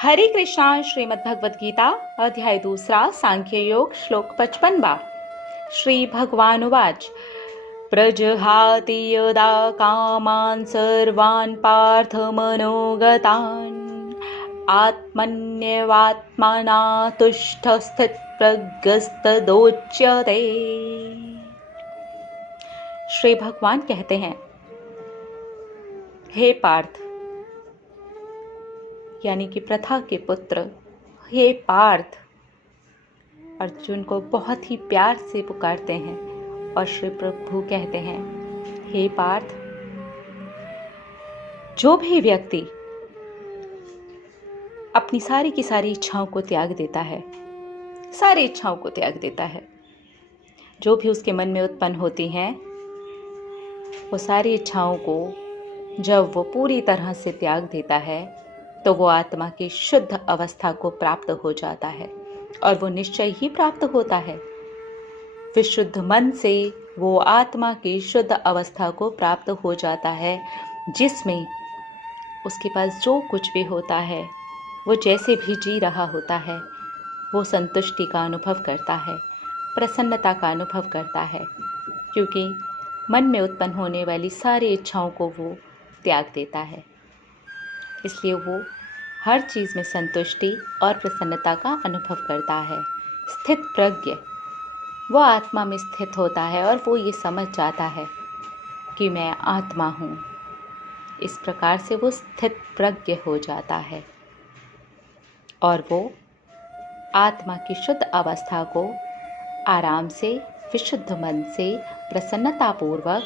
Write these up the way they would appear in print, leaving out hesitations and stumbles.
हरे कृष्णा। श्रीमद् भगवद गीता अध्याय 2 सांख्य योग श्लोक 55। श्री भगवान उवाच प्रजहाति यदा कामान् सर्वान् पार्थ मनोगतान् आत्मन्यवात्मना तुष्ट स्थितप्रज्ञस्तदोच्यते। श्री भगवान कहते हैं, हे पार्थ यानी कि प्रथा के पुत्र, हे पार्थ। अर्जुन को बहुत ही प्यार से पुकारते हैं और श्री प्रभु कहते हैं, हे पार्थ, जो भी व्यक्ति अपनी सारी की सारी इच्छाओं को त्याग देता है, सारी इच्छाओं को त्याग देता है, जो भी उसके मन में उत्पन्न होती हैं, वो सारी इच्छाओं को जब वो पूरी तरह से त्याग देता है तो वो आत्मा की शुद्ध अवस्था को प्राप्त हो जाता है और वो निश्चय ही प्राप्त होता है। विशुद्ध मन से वो आत्मा की शुद्ध अवस्था को प्राप्त हो जाता है, जिसमें उसके पास जो कुछ भी होता है, वो जैसे भी जी रहा होता है, वो संतुष्टि का अनुभव करता है, प्रसन्नता का अनुभव करता है, क्योंकि मन में उत्पन्न होने वाली सारी इच्छाओं को वो त्याग देता है। इसलिए वो हर चीज़ में संतुष्टि और प्रसन्नता का अनुभव करता है। स्थित प्रज्ञ वो आत्मा में स्थित होता है और वो ये समझ जाता है कि मैं आत्मा हूँ। इस प्रकार से वो स्थित प्रज्ञ हो जाता है और वो आत्मा की शुद्ध अवस्था को आराम से, विशुद्ध मन से, प्रसन्नतापूर्वक,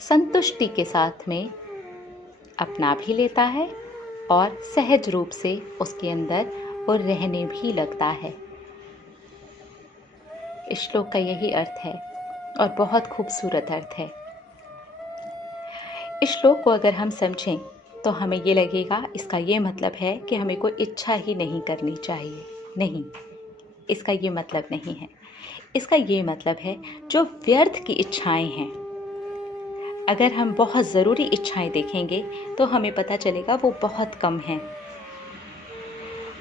संतुष्टि के साथ में अपना भी लेता है और सहज रूप से उसके अंदर वो रहने भी लगता है। इस श्लोक का यही अर्थ है और बहुत खूबसूरत अर्थ है। इस श्लोक को अगर हम समझें तो हमें ये लगेगा इसका ये मतलब है कि हमें कोई इच्छा ही नहीं करनी चाहिए। नहीं, इसका ये मतलब नहीं है। इसका ये मतलब है जो व्यर्थ की इच्छाएं हैं, अगर हम बहुत ज़रूरी इच्छाएं देखेंगे तो हमें पता चलेगा वो बहुत कम हैं,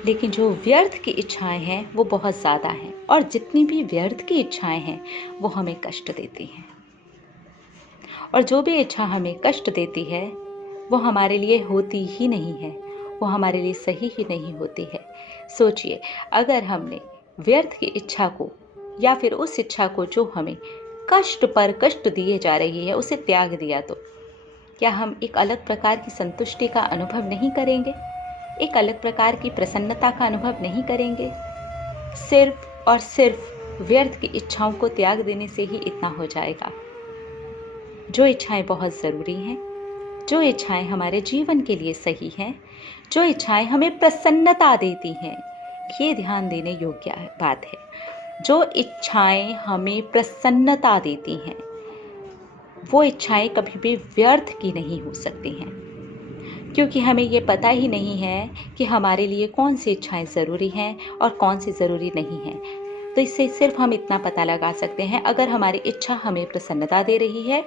लेकिन जो व्यर्थ की इच्छाएं हैं वो बहुत ज़्यादा हैं, और जितनी भी व्यर्थ की इच्छाएं हैं वो हमें कष्ट देती हैं, और जो भी इच्छा हमें कष्ट देती है वो हमारे लिए होती ही नहीं है, वो हमारे लिए सही ही नहीं होती है। सोचिए, अगर हमने व्यर्थ की इच्छा को या फिर उस इच्छा को जो हमें कष्ट पर कष्ट दिए जा रही है उसे त्याग दिया, तो क्या हम एक अलग प्रकार की संतुष्टि का अनुभव नहीं करेंगे? एक अलग प्रकार की प्रसन्नता का अनुभव नहीं करेंगे? सिर्फ और सिर्फ व्यर्थ की इच्छाओं को त्याग देने से ही इतना हो जाएगा। जो इच्छाएं बहुत ज़रूरी हैं, जो इच्छाएं हमारे जीवन के लिए सही हैं, जो इच्छाएं हमें प्रसन्नता देती हैं, ये ध्यान देने योग्य बात है। जो इच्छाएं हमें प्रसन्नता देती हैं वो इच्छाएं कभी भी व्यर्थ की नहीं हो सकती हैं, क्योंकि हमें ये पता ही नहीं है कि हमारे लिए कौन सी इच्छाएं ज़रूरी हैं और कौन सी ज़रूरी नहीं हैं। तो इससे सिर्फ हम इतना पता लगा सकते हैं, अगर हमारी इच्छा हमें प्रसन्नता दे रही है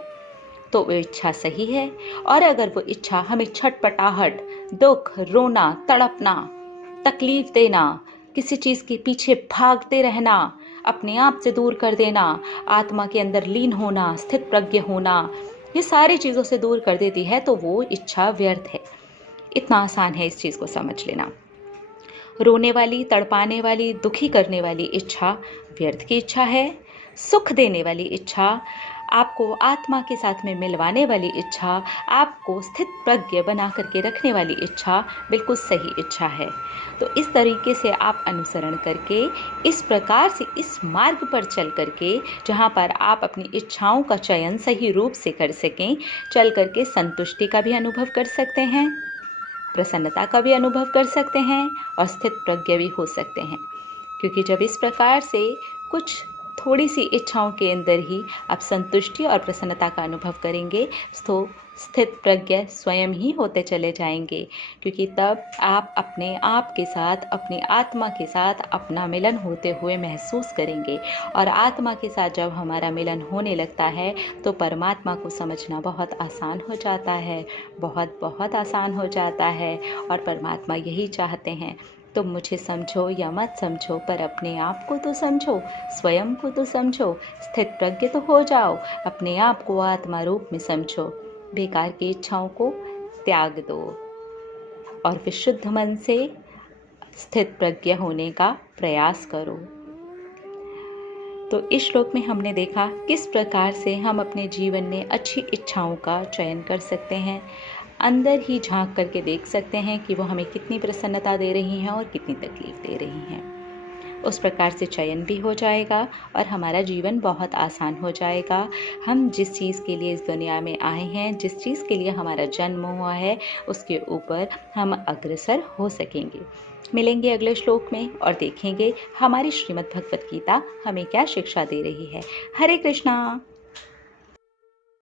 तो वो इच्छा सही है, और अगर वो इच्छा हमें छटपटाहट, दुख, रोना, तड़पना, तकलीफ देना, किसी चीज़ के पीछे भागते रहना, अपने आप से दूर कर देना, आत्मा के अंदर लीन होना, स्थित प्रज्ञ होना, ये सारी चीज़ों से दूर कर देती है, तो वो इच्छा व्यर्थ है। इतना आसान है इस चीज़ को समझ लेना। रोने वाली, तड़पाने वाली, दुखी करने वाली इच्छा व्यर्थ की इच्छा है। सुख देने वाली इच्छा, आपको आत्मा के साथ में मिलवाने वाली इच्छा, आपको स्थित प्रज्ञ बना करके रखने वाली इच्छा बिल्कुल सही इच्छा है। तो इस तरीके से आप अनुसरण करके, इस प्रकार से इस मार्ग पर चल करके, जहाँ पर आप अपनी इच्छाओं का चयन सही रूप से कर सकें, चल करके संतुष्टि का भी अनुभव कर सकते हैं, प्रसन्नता का भी अनुभव कर सकते हैं और स्थित प्रज्ञ भी हो सकते हैं। क्योंकि जब इस प्रकार से कुछ थोड़ी सी इच्छाओं के अंदर ही आप संतुष्टि और प्रसन्नता का अनुभव करेंगे तो स्थित प्रज्ञ स्वयं ही होते चले जाएंगे, क्योंकि तब आप अपने आप के साथ, अपनी आत्मा के साथ अपना मिलन होते हुए महसूस करेंगे। और आत्मा के साथ जब हमारा मिलन होने लगता है तो परमात्मा को समझना बहुत आसान हो जाता है, बहुत बहुत आसान हो जाता है। और परमात्मा यही चाहते हैं तुम मुझे समझो या मत समझो, पर अपने आप को तो समझो, स्वयं को तो समझो, स्थित प्रज्ञ तो हो जाओ, अपने आप को आत्मा रूप में समझो, बेकार की इच्छाओं को त्याग दो और विशुद्ध मन से स्थित प्रज्ञ होने का प्रयास करो। तो इस श्लोक में हमने देखा किस प्रकार से हम अपने जीवन में अच्छी इच्छाओं का चयन कर सकते हैं, अंदर ही झांक करके देख सकते हैं कि वो हमें कितनी प्रसन्नता दे रही हैं और कितनी तकलीफ दे रही हैं। उस प्रकार से चयन भी हो जाएगा और हमारा जीवन बहुत आसान हो जाएगा। हम जिस चीज़ के लिए इस दुनिया में आए हैं, जिस चीज़ के लिए हमारा जन्म हुआ है, उसके ऊपर हम अग्रसर हो सकेंगे। मिलेंगे अगले श्लोक में और देखेंगे हमारी श्रीमद् भगवत गीता हमें क्या शिक्षा दे रही है। हरे कृष्णा।